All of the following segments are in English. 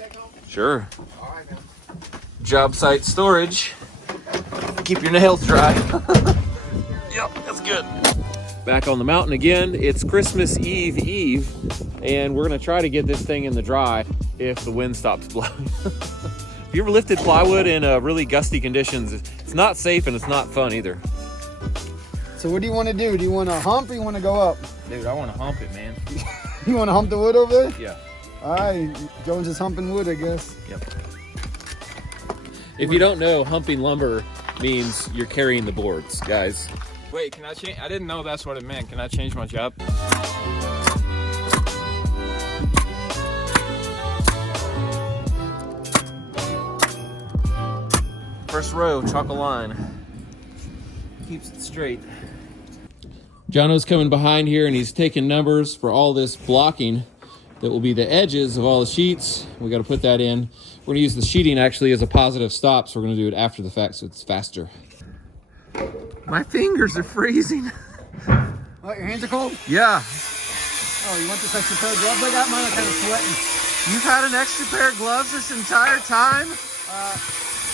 take home? Sure. All right, man. Job site storage. Keep your nails dry. Yep, that's good. Back on the mountain again. It's Christmas Eve, and we're gonna try to get this thing in the dry if the wind stops blowing. Have you ever lifted plywood in really gusty conditions? It's not safe and it's not fun either. So what do you want to do? Do you want to hump or you want to go up? Dude, I want to hump it, man. You want to hump the wood over there? Yeah. All right, Jones is humping wood, I guess. Yep. If you don't know, humping lumber means you're carrying the boards, guys. Wait, can I change? I didn't know that's what it meant. Can I change my job? First row, chalk a line. Keeps it straight. Jono's coming behind here and he's taking numbers for all this blocking that will be the edges of all the sheets. We got to put that in. We're gonna use the sheeting actually as a positive stop, so we're gonna do it after the fact so it's faster. My fingers are freezing. What, your hands are cold? Yeah. Oh, you want this extra pair of gloves I got? Mine are kind of sweating. You've had an extra pair of gloves this entire time?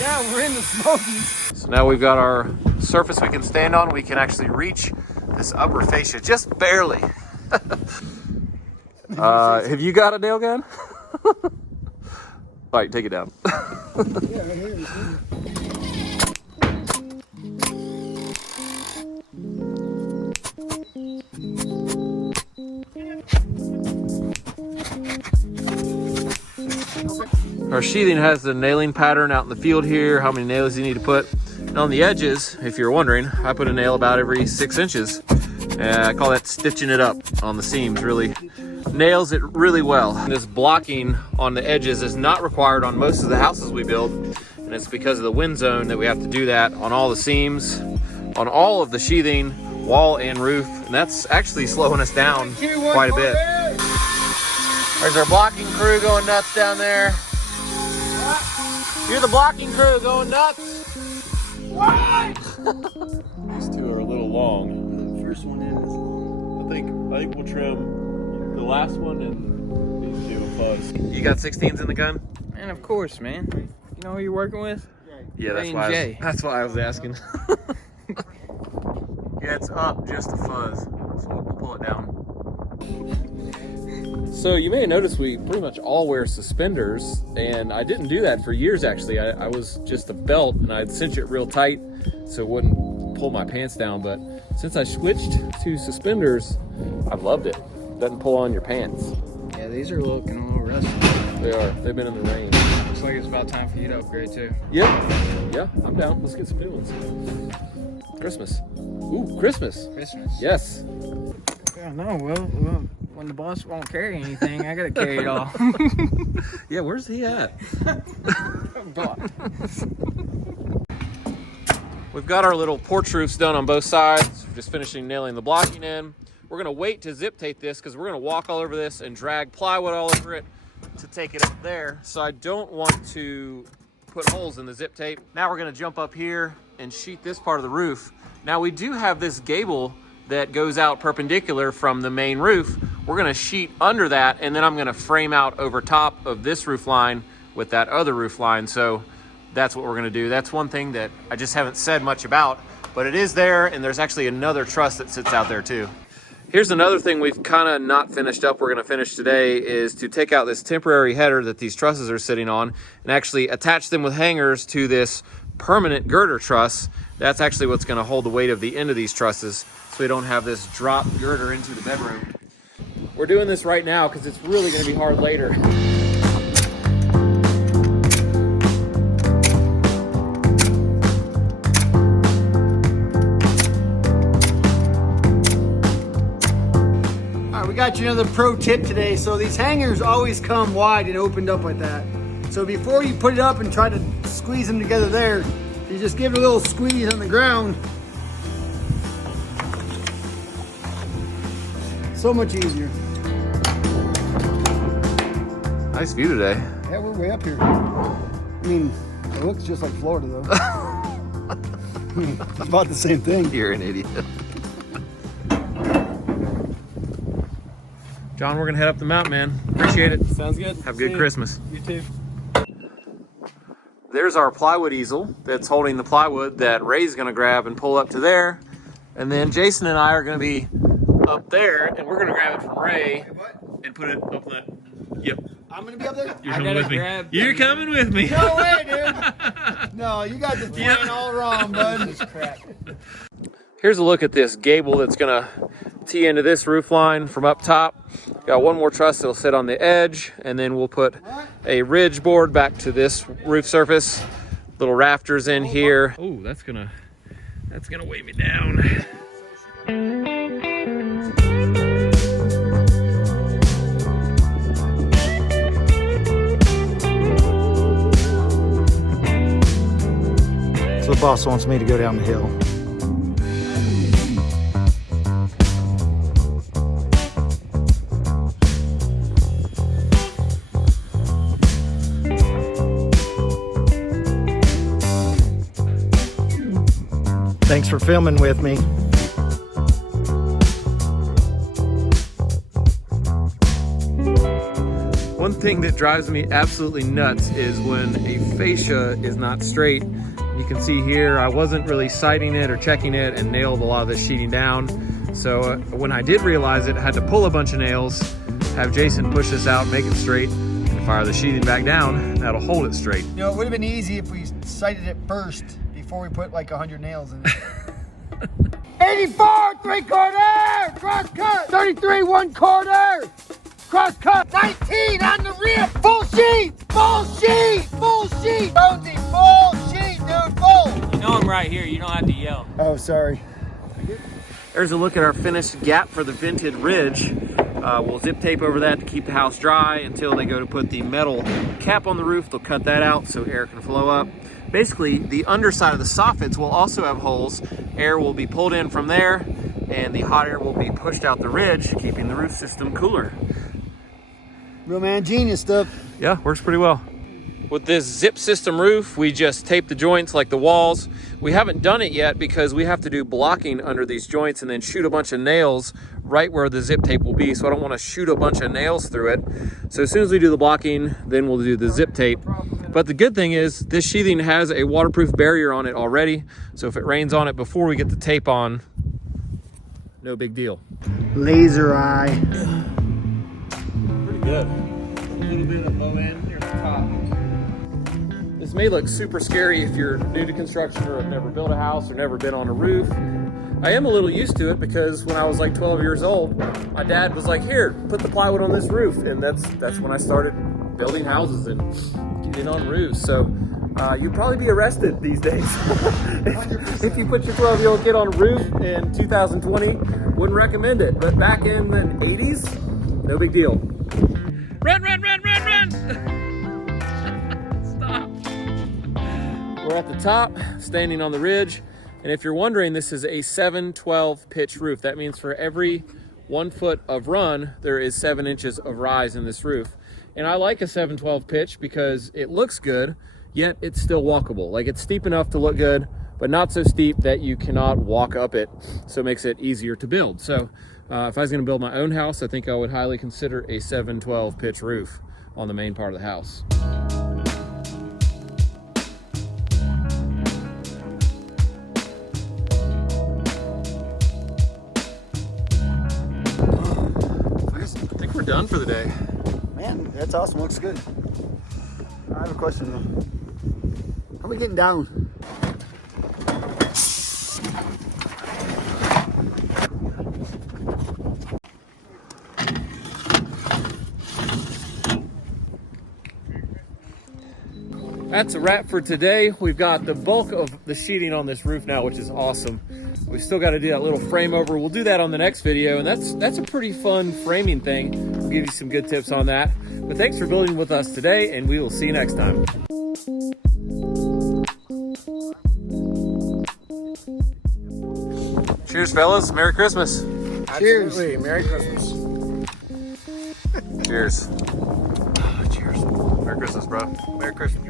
Yeah, we're in the Smokies. So now we've got our surface we can stand on. We can actually reach this upper fascia just barely. Have you got a nail gun? All right, take it down. Yeah, right here. Our sheathing has the nailing pattern out in the field here, how many nails you need to put. And on the edges, if you're wondering, I put a nail about every 6 inches. I call that stitching it up on the seams. Really nails it really well. And this blocking on the edges is not required on most of the houses we build, and it's because of the wind zone that we have to do that on all the seams, on all of the sheathing, wall and roof, and that's actually slowing us down quite a bit. There's our blocking crew going nuts down there. You're the blocking crew going nuts. What? These two are a little long. The first one is. I think we'll trim the last one and these two will fuzz. You got 16s in the gun? Man, of course, man. You know who you're working with? Yeah, that's why I was asking. Yeah, it's up just a fuzz, so we'll pull it down. So you may have noticed we pretty much all wear suspenders, and I didn't do that for years actually. I was just a belt and I'd cinch it real tight so it wouldn't pull my pants down, but since I switched to suspenders, I've loved it. Doesn't pull on your pants. Yeah, these are looking a little rusty. They are. They've been in the rain. Looks like it's about time for you to upgrade too. Yep. Yeah, I'm down. Let's get some new ones. Christmas. Ooh, Christmas. Christmas. Yes. Yeah, no, well, when the boss won't carry anything, I gotta carry it all. Yeah, where's he at? We've got our little porch roofs done on both sides. We're just finishing nailing the blocking in. We're gonna wait to zip tape this because we're gonna walk all over this and drag plywood all over it to take it up there. So I don't want to put holes in the zip tape. Now we're gonna jump up here and sheet this part of the roof. Now we do have this gable that goes out perpendicular from the main roof. We're gonna sheet under that, and then I'm gonna frame out over top of this roof line with that other roof line. So that's what we're gonna do. That's one thing that I just haven't said much about, but it is there, and there's actually another truss that sits out there too. Here's another thing we've kind of not finished up. We're gonna finish today is to take out this temporary header that these trusses are sitting on and actually attach them with hangers to this permanent girder truss. That's actually what's gonna hold the weight of the end of these trusses, so we don't have this drop girder into the bedroom. We're doing this right now because it's really gonna be hard later. All right, we got you another pro tip today. So these hangers always come wide and opened up like that. So before you put it up and try to squeeze them together there, you just give it a little squeeze on the ground. So much easier. Nice view today. Yeah, we're way up here. I mean, it looks just like Florida though. It's about the same thing. You're an idiot. John, we're gonna head up the mountain, man. Appreciate it. Sounds good. Have a good Christmas. You too. There's our plywood easel that's holding the plywood that Ray's gonna grab and pull up to there. And then Jason and I are gonna be up there, and we're gonna grab it from Ray and put it up the, yep. I'm gonna be up there? You're coming with me. You're coming with me. No way, dude. No, you got this plan all wrong, bud. Here's a look at this gable that's gonna tee into this roof line from up top. Got one more truss that'll sit on the edge, and then we'll put a ridge board back to this roof surface. Little rafters in here. Oh, that's gonna weigh me down. So the boss wants me to go down the hill. Thanks for filming with me. One thing that drives me absolutely nuts is when a fascia is not straight. You can see here, I wasn't really sighting it or checking it and nailed a lot of the sheeting down. So when I did realize it, I had to pull a bunch of nails, have Jason push this out, make it straight, and fire the sheeting back down. That'll hold it straight. You know, it would have been easy if we sighted it first before we put like 100 nails in it. 84 3/4 cross cut, 33 1/4 cross cut, 19 on the rear, full sheet, full sheet, full sheet, Jonesy, full sheet, dude, full. You know I'm right here. You don't have to yell. Oh, sorry. There's a look at our finished gap for the vented ridge. We'll zip tape over that to keep the house dry until they go to put the metal cap on the roof. They'll cut that out so air can flow up. Basically, the underside of the soffits will also have holes. Air will be pulled in from there, and the hot air will be pushed out the ridge, keeping the roof system cooler. Real man genius stuff. Yeah, works pretty well. With this zip system roof, we just tape the joints like the walls. We haven't done it yet because we have to do blocking under these joints and then shoot a bunch of nails right where the zip tape will be. So I don't want to shoot a bunch of nails through it. So as soon as we do the blocking, then we'll do the zip tape. But the good thing is this sheathing has a waterproof barrier on it already. So if it rains on it before we get the tape on, no big deal. Laser eye. Pretty good. A little bit of low end near the top. This may look super scary if you're new to construction or have never built a house or never been on a roof. I am a little used to it because when I was like 12 years old, my dad was like, here, put the plywood on this roof. And that's when I started building houses and getting on roofs. So you'd probably be arrested these days. if you put your 12-year-old kid on a roof in 2020, wouldn't recommend it. But back in the 80s, no big deal. Run, run, run, run, run! Stop. We're at the top, standing on the ridge. And if you're wondering, this is a 7/12 pitch roof. That means for every 1 foot of run, there is 7 inches of rise in this roof. And I like a 7/12 pitch because it looks good, yet it's still walkable. Like, it's steep enough to look good, but not so steep that you cannot walk up it. So it makes it easier to build. So if I was gonna build my own house, I think I would highly consider a 7/12 pitch roof on the main part of the house. I think we're done for the day. Man, that's awesome. Looks good. I have a question though. How are we getting down? That's a wrap for today. We've got the bulk of the sheeting on this roof now, which is awesome. We've still got to do that little frame over. We'll do that on the next video, and that's a pretty fun framing thing. We'll give you some good tips on that. But thanks for building with us today, and we will see you next time. Cheers, fellas. Merry Christmas. Absolutely. Merry Christmas. Cheers. Cheers. Merry Christmas, bro. Merry Christmas.